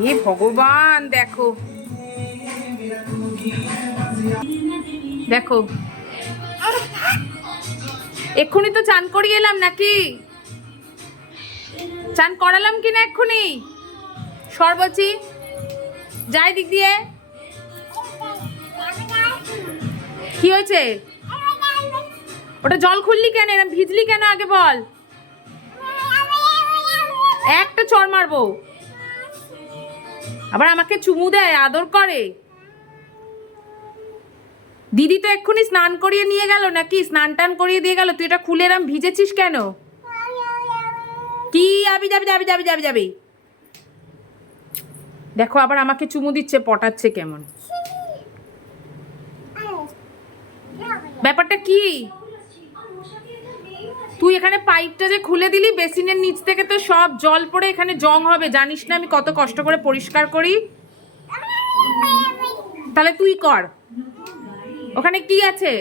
হে ভগবান, দেখো দেখো, এক্ষুনি তো চান করিয়ে এলাম নাকি? চান করালাম কিনা এক্ষুনি? সর বলছি, যাই দিক দিয়ে। কি হয়েছে? ওটা জল খুললি কেন, এরম ভিজলি কেন আগে বল। একটা চড় মারবো। আবার আমাকে চুমু দেয়, আদর করে। দিদি তো এক্ষুনি স্নান করিয়ে নিয়ে গেল নাকি, স্নান টান করিয়ে দিয়ে গেল, তুই এটা খুলে এরম ভিজেছিস কেন? কি যাবি যাবি যাবি যাবি যাবি যাবি। দেখো আবার আমাকে চুমু দিচ্ছে, পটাচ্ছে কেমন। ব্যাপারটা কি? তুই এখানে পাইপটা যে খুলে দিলি, বেসিনের নিচ থেকে তো সব জল পড়ে এখানে জং হবে, জানিস না আমি কত কষ্ট করে পরিষ্কার করি? তাহলে তুই কর। ওখানে কি আছে?